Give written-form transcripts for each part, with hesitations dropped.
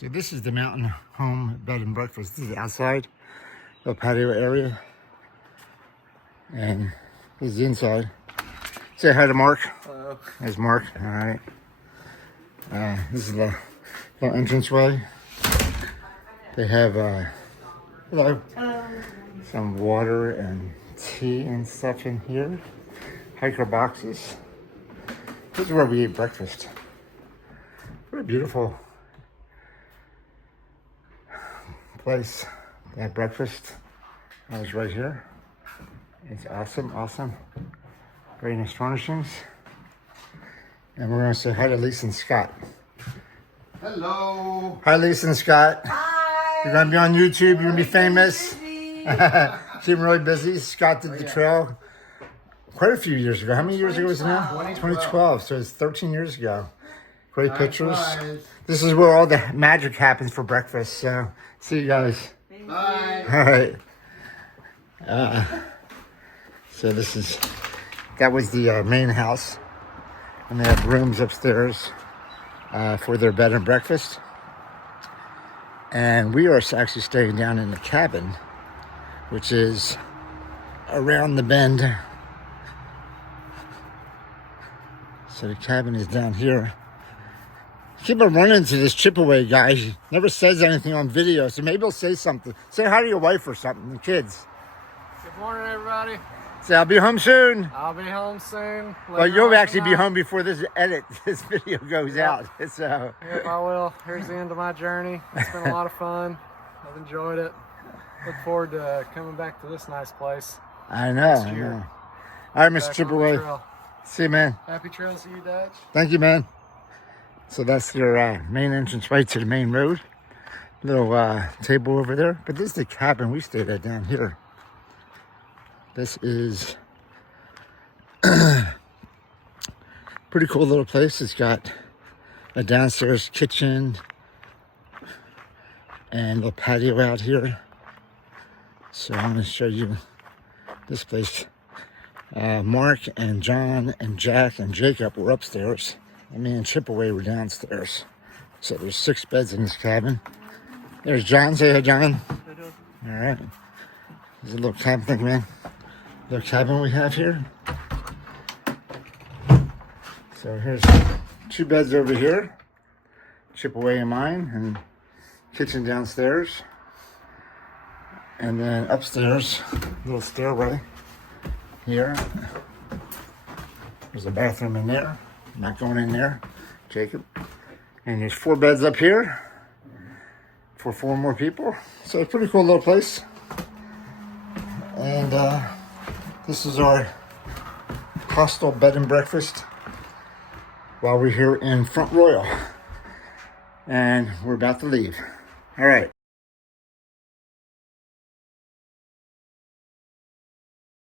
So this is the Mountain Home Bed and Breakfast. This is the outside, the patio area. And this is the inside. Say hi to Mark. Hello. There's Mark. All right. This is the little entranceway. They have hello. Some water and tea and stuff in here. Hiker boxes. This is where we eat breakfast. What a beautiful place. They have breakfast. I was right here. It's awesome, awesome. Very nice furnishings. And we're going to say hi to Lisa and Scott. Hello. Hi, Lisa and Scott. Hi. You're going to be on YouTube. You're going to be famous. Keep really busy. Scott did the trail quite a few years ago. How many years ago was it now? 2012. So it's 13 years ago. Great pictures. This is where all the magic happens for breakfast. So see you guys. Bye. All right. So that was the main house. And they have rooms upstairs for their bed and breakfast. And we are actually staying down in the cabin, which is around the bend. So the cabin is down here. I keep on running into this Chipaway guy. He never says anything on video, so maybe he'll say something. Say hi to your wife or something, the kids. Good morning, everybody. Say, I'll be home soon. I'll be home soon. Well, you'll actually be home before this video goes out. So. Yep, I will. Here's the end of my journey. It's been a lot of fun. I've enjoyed it. Look forward to coming back to this nice place. I know. Next year. All right, Mr. Back on the Chipaway. trail. See you, man. Happy trails to you, Dutch. Thank you, man. So that's your main entrance right to the main road. Little table over there. But this is the cabin we stayed at down here. This is pretty cool little place. It's got a downstairs kitchen and a little patio out here. So I'm going to show you this place. Mark and John and Jack and Jacob were upstairs. And me and Chipaway were downstairs. So there's 6 beds in this cabin. There's John. Say hi, John. All right. There's a little cabin. Thank you, man. Little cabin we have here. So here's 2 beds over here. Chipaway and mine. And kitchen downstairs. And then upstairs, little stairway here. There's a bathroom in there. I'm not going in there, Jacob. And there's 4 beds up here for 4 more people. So it's a pretty cool little place. And this is our hostel bed and breakfast while we're here in Front Royal. And we're about to leave. All right.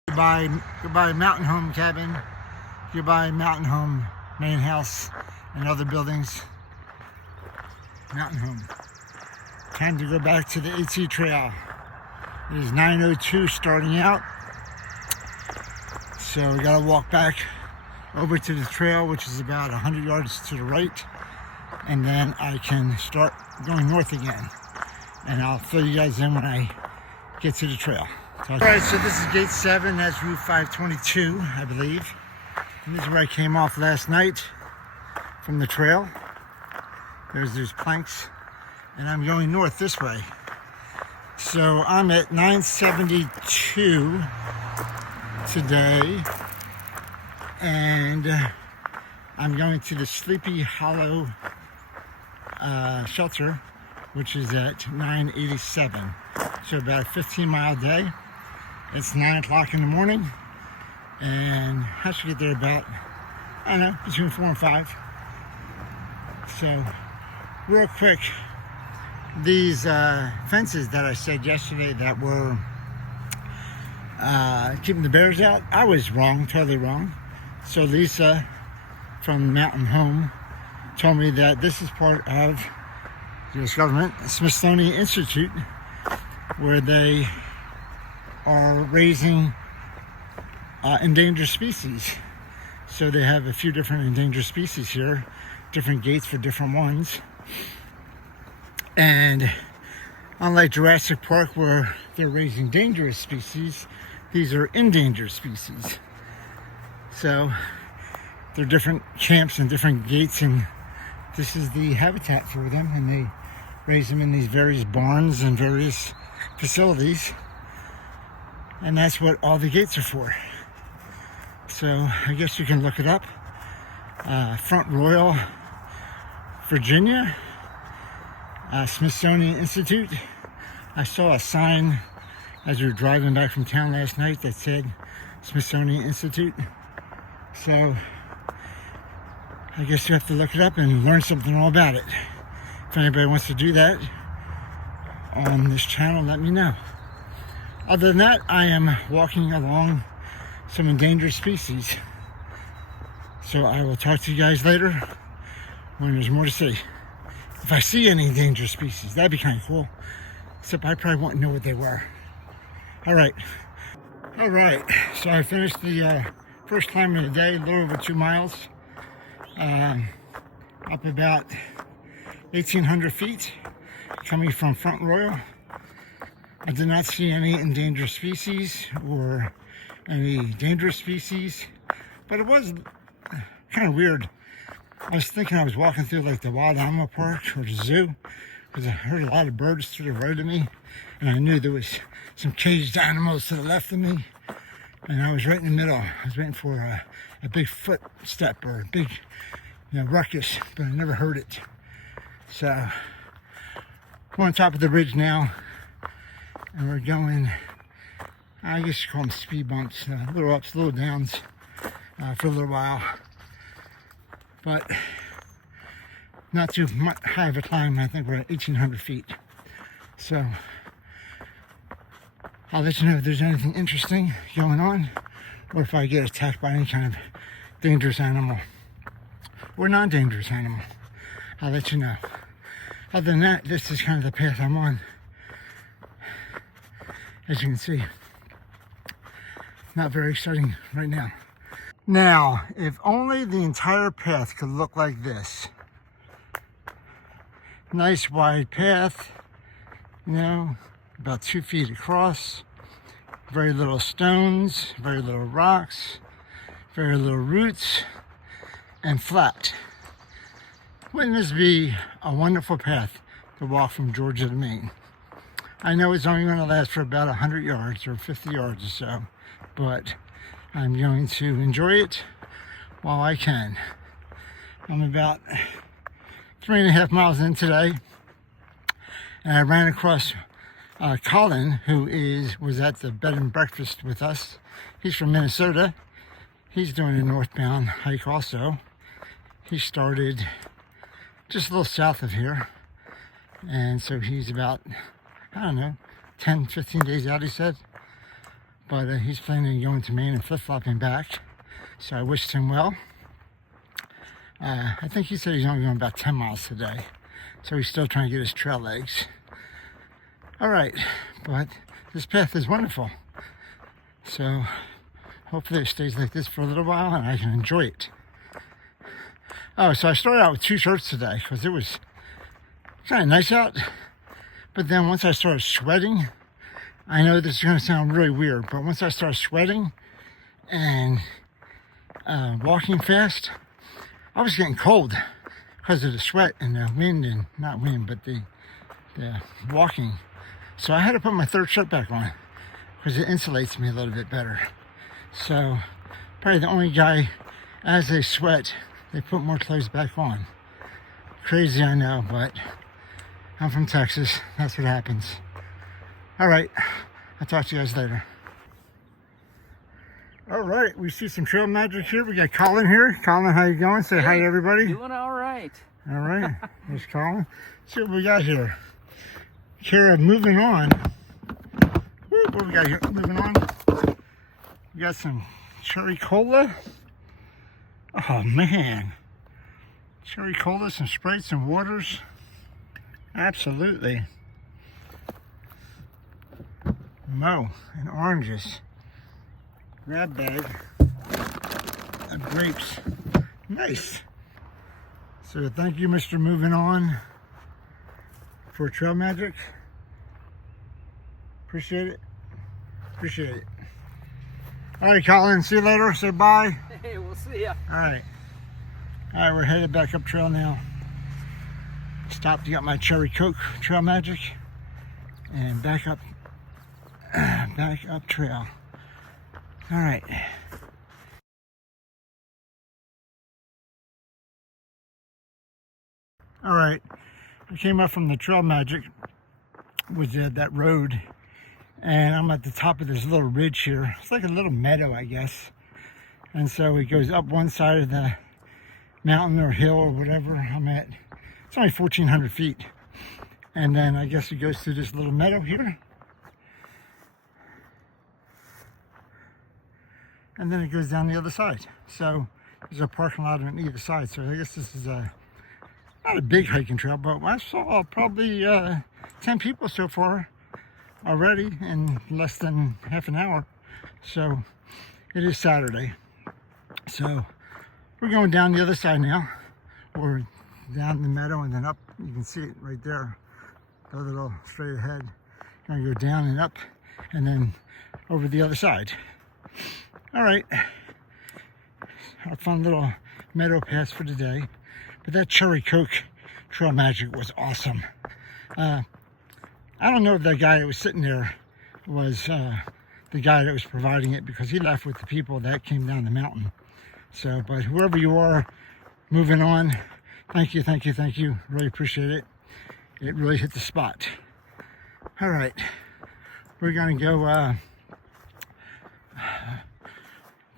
Goodbye Mountain Home cabin. Goodbye Mountain Home main house and other buildings. Mountain Home. Time to go back to the AT trail. It is 9:02 starting out. So we gotta walk back over to the trail, which is about 100 yards to the right. And then I can start going north again. And I'll fill you guys in when I get to the trail. All right, so this is gate 7. That's Route 522, I believe. And this is where I came off last night from the trail. There's planks, and I'm going north this way. So I'm at 972 today, and I'm going to the Sleepy Hollow shelter, which is at 987. So about a 15-mile day. It's 9 o'clock in the morning, and I should get there about, I don't know, between 4 and 5. So, real quick, these fences that I said yesterday that were keeping the bears out, I was wrong, totally wrong. So Lisa from Mountain Home told me that this is part of the U.S. government, Smithsonian Institute, where they are raising endangered species. So they have a few different endangered species here, different gates for different ones. And unlike Jurassic Park where they're raising dangerous species, these are endangered species. So they're different camps and different gates, and this is the habitat for them, and they raise them in these various barns and various facilities, and that's what all the gates are for. So I guess you can look it up. Front Royal, Virginia, Smithsonian Institute. I saw a sign as we were driving back from town last night that said Smithsonian Institute. So I guess you have to look it up and learn something all about it. If anybody wants to do that on this channel, let me know. Other than that, I am walking along some endangered species. So I will talk to you guys later when there's more to see. If I see any endangered species, that'd be kind of cool. Except I probably won't know what they were. All right, so I finished the first climb of the day, a little over 2 miles. Up about 1,800 feet, coming from Front Royal. I did not see any endangered species or any dangerous species, but it was kind of weird. I was thinking I was walking through like the wild animal park or the zoo, because I heard a lot of birds to the right of me, and I knew there was some caged animals to the left of me, and I was right in the middle. I was waiting for a big footstep or a big, ruckus, but I never heard it. So we're on top of the ridge now, and we're going, I guess you call them speed bumps, little ups, little downs for a little while, but not too much high of a climb. I think we're at 1,800 feet. So I'll let you know if there's anything interesting going on, or if I get attacked by any kind of dangerous animal or non-dangerous animal. I'll let you know. Other than that, this is kind of the path I'm on. As you can see, not very exciting right now. Now, if only the entire path could look like this. Nice wide path, about 2 feet across. Very little stones, very little rocks, very little roots, and flat. Wouldn't this be a wonderful path to walk from Georgia to Maine? I know it's only going to last for about 100 yards or 50 yards or so, but I'm going to enjoy it while I can. I'm about 3.5 miles in today, and I ran across Colin, who was at the bed and breakfast with us. He's from Minnesota. He's doing a northbound hike also. He started just a little south of here, and so he's about, 10, 15 days out, he said. But he's planning on going to Maine and flip-flopping back, so I wished him well. I think he said he's only going about 10 miles today, so he's still trying to get his trail legs. All right, but this path is wonderful, so hopefully it stays like this for a little while and I can enjoy it. Oh, so I started out with 2 shirts today because it was kind of nice out, but then once I started sweating, I know this is going to sound really weird, but once I started sweating and walking fast, I was getting cold because of the sweat and the wind, and not wind, but the walking. So I had to put my 3rd shirt back on because it insulates me a little bit better. So probably the only guy, as they sweat, they put more clothes back on. Crazy, I know, but I'm from Texas. That's what happens. All right, I'll talk to you guys later. All right, we see some trail magic here. We got Colin here. Colin, how you going? Say hi to everybody. Doing all right. All right, there's Colin. Let's see what we got here. Kara, moving on. What do we got here? Moving on. We got some cherry cola. Oh man, cherry cola, some Sprites and waters. Absolutely. Mo and oranges. Grab bag of grapes. Nice. So thank you, Mr. Moving On, for Trail Magic. Appreciate it. Appreciate it. All right, Colin, see you later. Say bye. Hey, we'll see ya. All right. All right, we're headed back up trail now. Stopped to get my cherry Coke Trail Magic and back up trail. All right. All right, I came up from the Trail Magic with that road, and I'm at the top of this little ridge here. It's like a little meadow, I guess. And so it goes up one side of the mountain or hill or whatever I'm at. It's only 1,400 feet. And then I guess it goes through this little meadow here. And then it goes down the other side. So there's a parking lot on either side. So I guess this is not a big hiking trail, but I saw probably 10 people so far already in less than half an hour. So it is Saturday. So we're going down the other side now. We're down the meadow and then up. You can see it right there. A little straight ahead. Gonna go down and up and then over the other side. All right. Our fun little meadow pass for today. But that cherry Coke Trail Magic was awesome. I don't know if that guy that was sitting there was the guy that was providing it, because he left with the people that came down the mountain. So, but whoever you are, moving on, thank you, thank you, thank you. Really appreciate it. It really hit the spot. All right, we're gonna go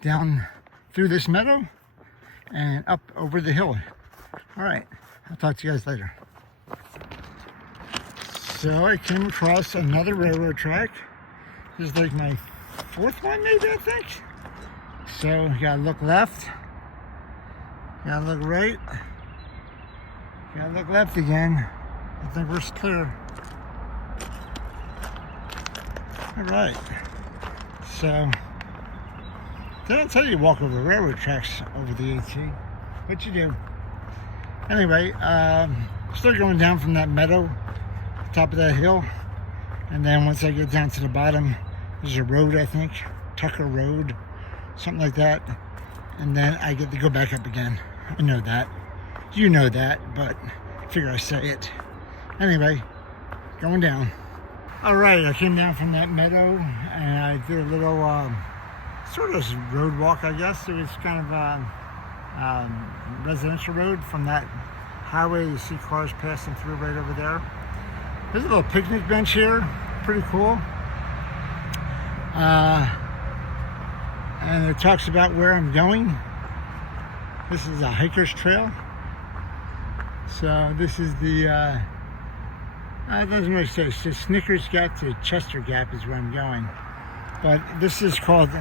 down through this meadow and up over the hill. All right, I'll talk to you guys later. So I came across another railroad track. This is like my fourth one, maybe, I think. So you gotta look left, gotta look right, gotta look left again. I think we're clear. All right. So did I tell you to walk over the railroad tracks over the AT? What you do? Anyway, still going down from that meadow, top of that hill, and then once I get down to the bottom, there's a road, I think, Tucker Road, something like that, and then I get to go back up again. I know that. You know that, but I figure I say it. Anyway, going down. All right, I came down from that meadow, and I did a little sort of road walk, I guess. It was kind of a residential road from that highway. You see cars passing through right over there. There's a little picnic bench here, pretty cool. And it talks about where I'm going. This is a hiker's trail. So this is the, it doesn't really say, it says Snickers Gap to Chester Gap is where I'm going. But this is called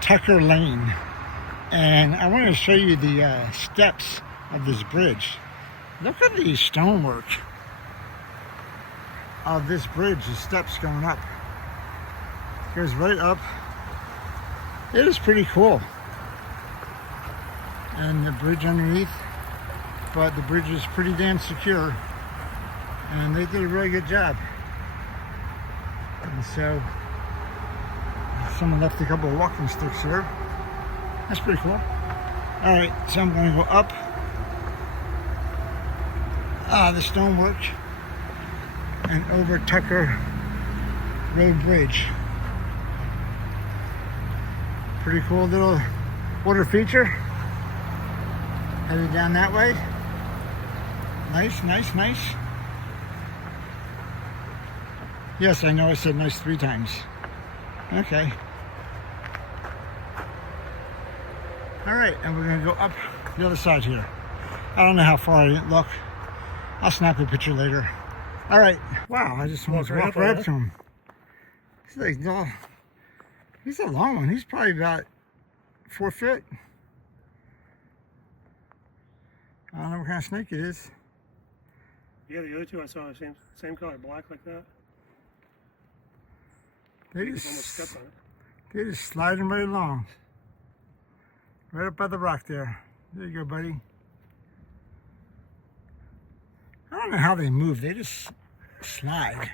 Tucker Lane. And I want to show you the steps of this bridge. Look at the stonework of this bridge, the steps going up. It goes right up. It is pretty cool. And the bridge underneath, but the bridge is pretty damn secure. And they did a really good job. And so, someone left a couple of walking sticks here. That's pretty cool. All right, so I'm going to go up the stonework and over Tucker Road Bridge. Pretty cool little water feature. Headed down that way. Nice, nice, nice. Yes, I know I said nice 3 times. Okay. All right, and we're gonna go up the other side here. I don't know how far I didn't look. I'll snap a picture later. All right. Wow, I just almost walked right up to him. He's like, no, he's a long one. He's probably about 4 foot. I don't know what kind of snake it is. Yeah, the other two I saw the same color, black like that. They Almost just, stepped on it. they're just sliding right along. Right up by the rock there. There you go, buddy. I don't know how they move. They just slide.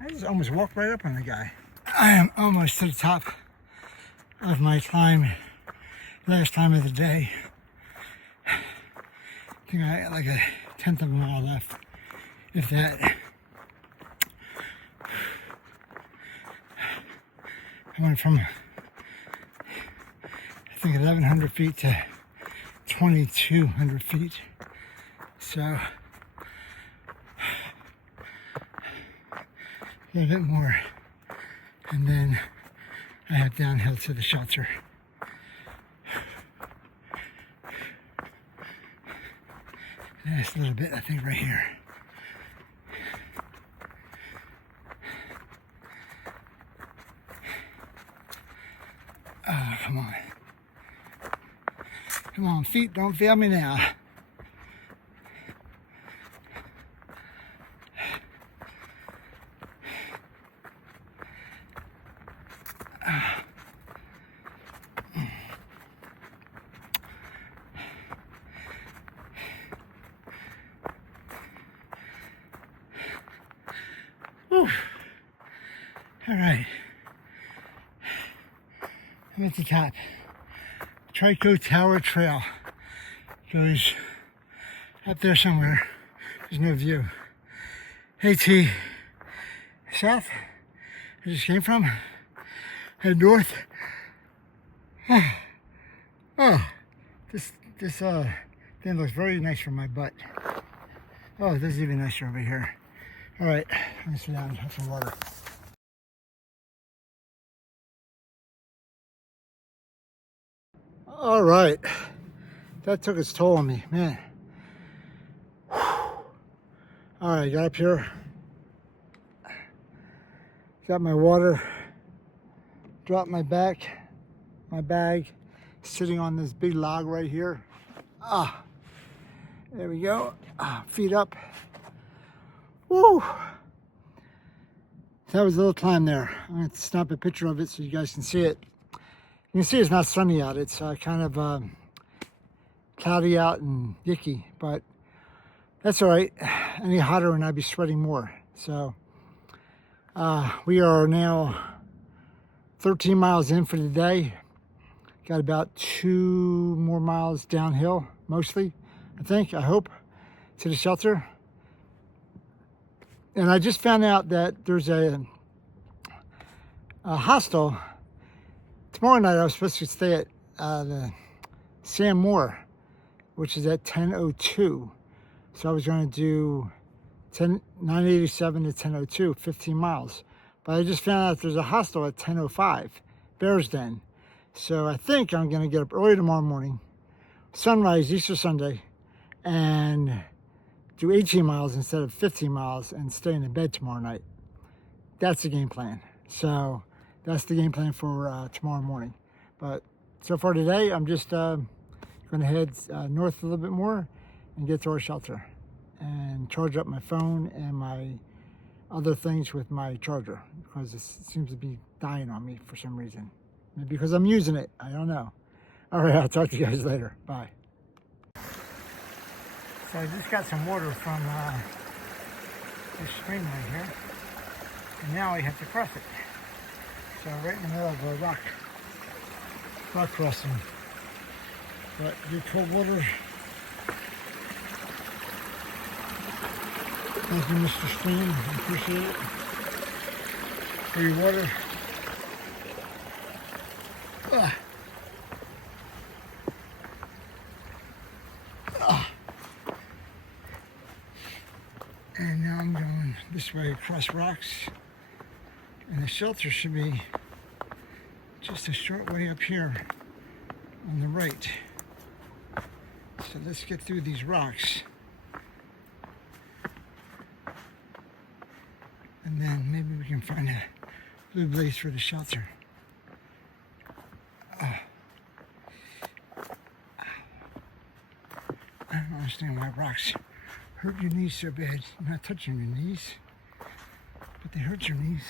I just almost walked right up on the guy. I am almost to the top of my climb. Last time of the day. I think I got like a 1/10 of a mile left, if that. I went from, I think, 1,100 feet to 2,200 feet. So, a little bit more. And then I have downhill to the shelter. Last little bit, I think, right here. Oh, come on. Come on, feet, don't fail me now. Whew. All right. I'm at the top. Trico Tower Trail goes up there somewhere. There's no view. AT south, I just came from. Head north. Oh, this thing looks very nice for my butt. Oh, this is even nicer over here. All right, let me sit down and have some water. All right, that took its toll on me, man. All right, got up here, got my water, dropped my bag, sitting on this big log right here. There we go, feet up. Woo! That was a little climb there. I'm going to snap a picture of it so you guys can see it. You can see it's not sunny out. It's kind of cloudy out and yicky, but that's all right. Any hotter and I'd be sweating more. So we are now 13 miles in for the day. Got about 2 more miles downhill, mostly, I hope, to the shelter. And I just found out that there's a hostel. Tomorrow night I was supposed to stay at the Sam Moore, which is at 10:02. So I was going to do 987 to 10:02, 15 miles. But I just found out there's a hostel at 10:05, Bears Den. So I think I'm going to get up early tomorrow morning, sunrise, Easter Sunday, and do 18 miles instead of 15 miles and stay in bed tomorrow night. That's the game plan. So that's the game plan for tomorrow morning. But so far today, I'm just going to head north a little bit more and get to our shelter and charge up my phone and my other things with my charger, because it seems to be dying on me for some reason. Maybe because I'm using it. I don't know. All right, I'll talk to you guys later. Bye. So I just got some water from this stream right here, and now I have to cross it. So right in the middle of a rock crossing. But good cold water. Thank you, Mr. Stream. I appreciate it. For your water. And now I'm going this way across rocks, and the shelter should be just a short way up here on the right. So let's get through these rocks, and then maybe we can find a blue blaze for the shelter. I don't understand why rocks hurt your knees so bad. You're not touching your knees, but they hurt your knees.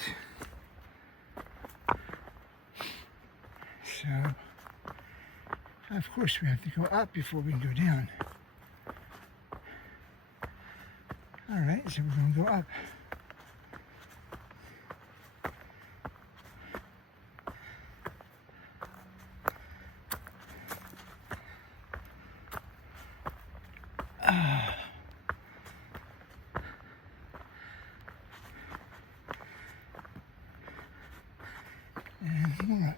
So, of course we have to go up before we can go down. right, so we're gonna go up. And more up.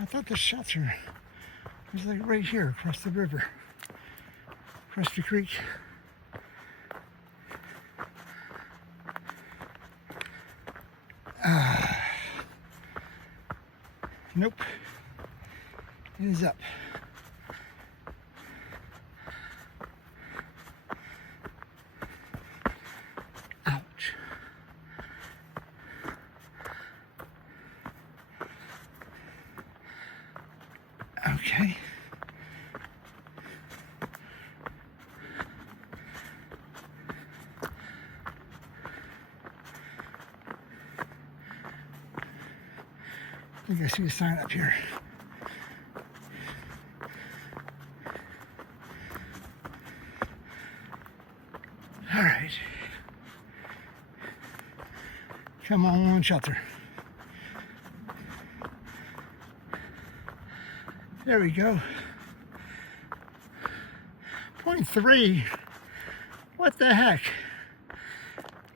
I thought the shelter was like right here across the river, across the creek. Nope, it is up. Ouch. Okay. I think I see a sign up here. All right. Come on, shelter. There we go. Point 3. What the heck?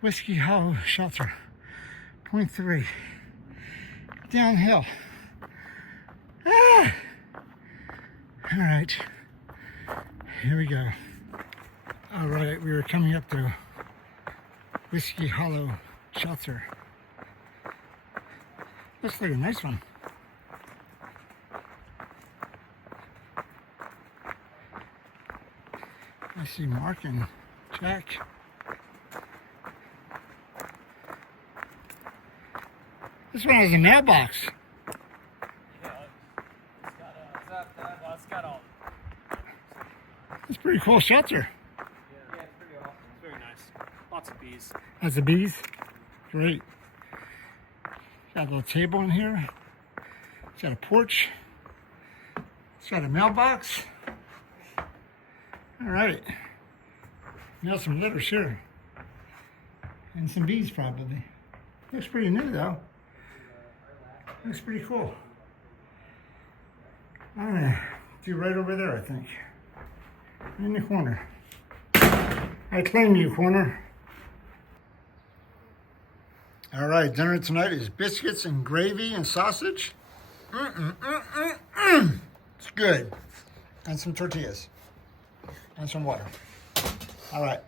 Whiskey Hollow Shelter. Point 3. Downhill. Ah! All right. Here we go. All right, we were coming up to Whiskey Hollow Shelter. Looks like a nice one. I see Mark and Jack. This one has a mailbox. Yeah, it's got all. It's a pretty cool shelter. Yeah, it's pretty awesome. It's very nice. Lots of bees. Has the bees. Great. Got a little table in here. It's got a porch. It's got a mailbox. All right. Now some litters here. And some bees probably. Looks pretty new though. Looks pretty cool. I'm gonna do right over there, I think. In the corner. I claim you, corner. All right, dinner tonight is biscuits and gravy and sausage. It's good. And some tortillas. And some water. All right.